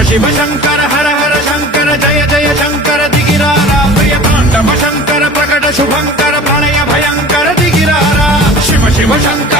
शिव शंकर हर हर शंकर जय जय शंकर दिगिरारा प्रिय तांडव शंकर प्रकट शुभंकर प्रणय भयंकर दिगिरारा शिव शिव शंकर